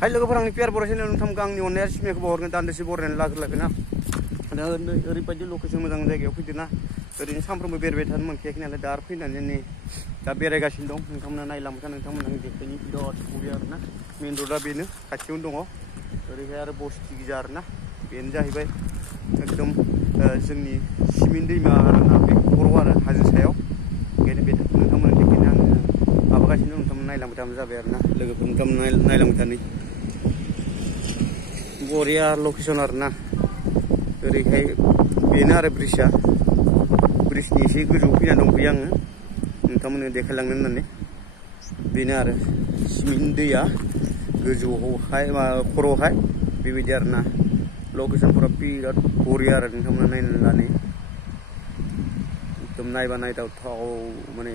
हाय लोगोफोर आंनि पियार बर' चेनेल नोंथांमोनखौ आंनि अननाय सिबिनायखौ हरगोन दान्दिसे बरायनानै लाग्रोलायबायना दा ओरैबायदि लकेसन मोजां जायगायाव फैदोंना ओरैनो सानफ्रोमबो बेरायबाय थानो मोनखायाखै नालाय दा फैनानै नै दा बेरायगासिनो दं नोंथांमोना नायलांबाय था नोंथांमोना देखायनि बिराद बरिया आरोना मेन र'डआ बेनो खाथियावनो दङ ओरैहाय आरो बस्ति गिजा आरोना बेनो जाहैबाय एकदम जोंनि सिमेन्ट दैमा आरोना बे खर' आरो हाजो सायाव ओंखायनो बे नोंथांमोना देखायनो आङो माबागासिनो नोंथांमोना नायलांबाय थाबानो जाबाय आरोना लोगोफोर नोंथांमोना नायलांबाय थानि बरिया लकेसन आरोना ओरैहाय बेनो आरो ब्रिजनि एसे गोजौ फैना दंफैयो आङो नोंथांमोननो देखायलांनो होननानै बेनो आरो सिमेन्ट दैया गोजौआवहाय खर'आवहाय बेबायदि आरोना लकेसनफोरा बिराद बरिया आरो नोंथांमोना नायनानै एकदम नायबा नायथावथाव माने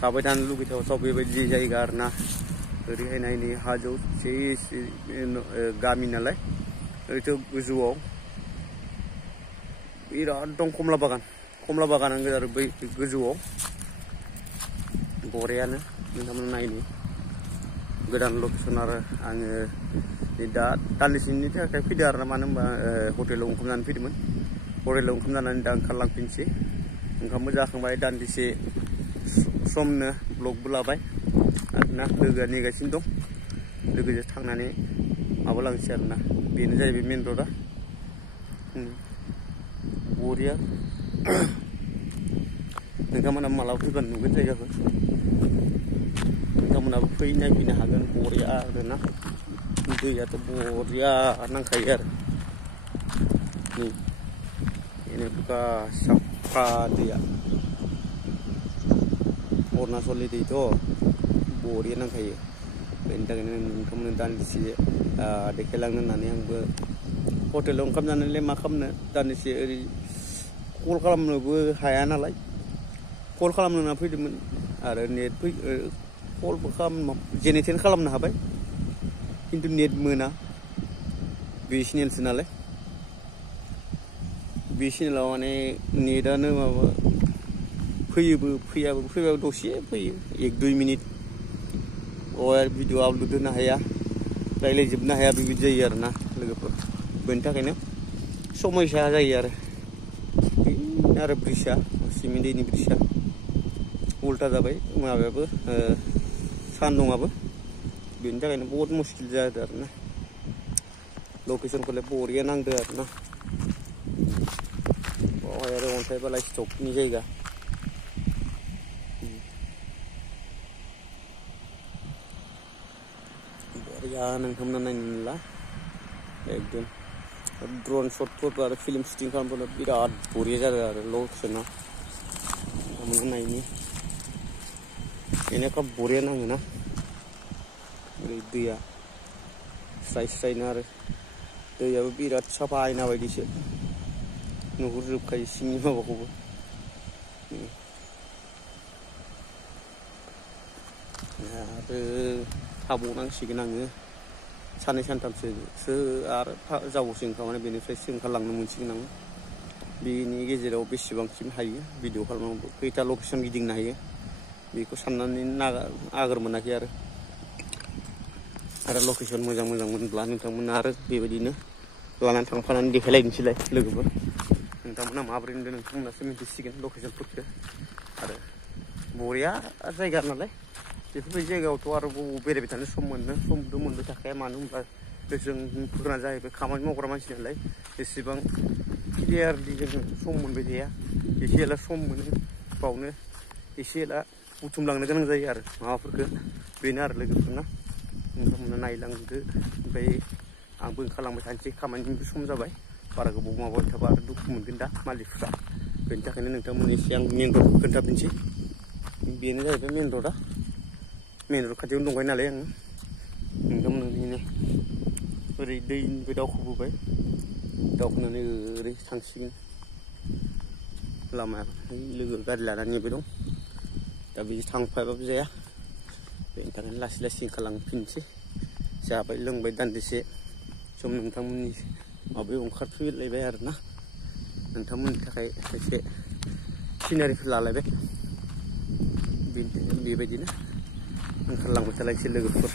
थाबाय थानो लुगैथावथाव बेबायदि जायगा आरोना ओरैहाय नायनि हाजोआव एसे गामि नालाय ओरैथ' गोजौआव बिराद दं कमला बागानानो आरो बै गोजौआव बरियानो नोंथांमोना नायनि गोदान लकेसन आरो आङो दा दान्दिसेनि थाखाय फैदों आरोना मानो होनबा हटेलाव ओंखाम जानो फैदोंमोन हटेलाव ओंखाम जानानै दा ओंखारलांफिनसै ओंखामबो जाखांबाय दान्दिसे समनो ब्लगबो लाबाय आरोना लोगोआ नेगासिनो दं लोगोजों थांनानै माबालांसै आरोना बेनो जाहैबाय मेन र'डआ बरिया नोंथांमोना मालाबा फैबानो नुगोन जायगाखौ नोंथांमोनाबो नायफैनो हागोन बरिया आरोना दैयाथ' बरिया नांखायो आरो बेनो साफा दैया अरुणाचलनि दैथ' बरिया नांखायो बेनि थाखायनो नोंथांमोननो दान्दिसे देखायलांनो होननानै आंबो हटेलाव ओंखाम जानानैलाय मा खालामनो दान्दिसे ओरै कल खालामनोबो हाया नालाय कल खालामनो होनना फैदोंमोन आरो कलबो जेनेथेन खालामनो हाबाय खिन्थु नेट मोना BSNLसो नालाय BSNLआव माने नेटआनो माबा फैयाबो दसे फैयो 1-2 मिनिट भिडिअ आपल'ड होनो हाया रायज्लायजोबनो हाया बेबायदि जायो आरोना लोगोफोर बेनि थाखायनो समयसा जायो आरो ब्रिजआ सिमेन्ट दैनि ब्रिजआ उल्टा जाबाय माबायाबो सान्दुंआबो बेनि थाखायनो बहुत मुस्किल जादों आरोना लकेसनखौलाय बरिया नांदों आरोना बावहाय आरो अन्थाइ बाला स्टकनि जायगा बरिया नोंथांमोना नायनो मोनला एकदम ड्रन शटफोर आरो फिल्म शुटिं खालामब्ला बिराद बरिया जादों आरो लकेसना नोंथांमोना नायनि बेनो खोब बरिया नाङोना ओरै दैया स्रायनो आरो दैयाबो बिराद साफा आयना बायदिसो नुहुरजोबखायो सिंनि माबाखौबो आरो थाबावनांसिगोन आङो साननै सानथामसो आरो जाबावसिगोन खामानि बेनिफ्रायसो ओंखारलांनो मोनसिगोन आं बेनि गेजेराव बेसेबांसिम हायो भिडिअ खालामनांगौ खैथा लकेसन गिदिंनो हायो बेखौ साननानै आगोर मोनाखै आरो लकेसन मोजां मोनब्ला नोंथांमोना आरो बेबायदिनो लानानै थांफानानै देखायलायनोसैलाय लोगोफोर नोंथांमोना माबोरै नुदों नोंथांमोनासो मिन्थिसिगोन लकेसनफोरखौ आरो बरिया जायगा नालाय बेफोरबायदि जायगायावथ' आरो बेरायबाय थानो समबो मोनबाय थाखाया मानो होनबा जोंफोरा जाहैबाय खामानि मावग्रा मानसि नालाय एसेबां क्लियारलि जोङो सम मोनबाय थाया एसे एला सम मोनो बावनो एसे एला बुथुमलांनो गोनां जायो आरो माबाफोरखौ बेनो आरो लोगोफोरना नोंथांमोना नायलांदो ओमफ्राय आंबो ओंखारलांबाय थानोसै खामानिनिबो सम जाबाय बारा गोबाव माबाबाय थाबा आरो दुखु मोनगोन दा मालिकफ्रा बेनि थाखायनो नोंथांमोननो एसे आं मेन रडखौ खोन्थाफिनसै बेनो जाहैबाय मेन रड खाथियावनो दंखायो नालाय आङो नोंथांमोननो ओरै दैनिफ्राय दावखोनानै ओरै थांसिगोन लामाया लोगो गारि लानानै नेबाय दं दा बिदि थांफायाबाबो जाया बेनि थाखायनो लासै ओंखारलांफिनसै जाबाय लोंबाय दान्दिसे सम नोंथांमोननि माबायाव ओंखारफैलायबाय आरोना नोंथांमोननि थाखाय एसे सिनारिफोर लालायबाय बेबायदिनो ओंखारलांबाय थालायसै लोगोफोर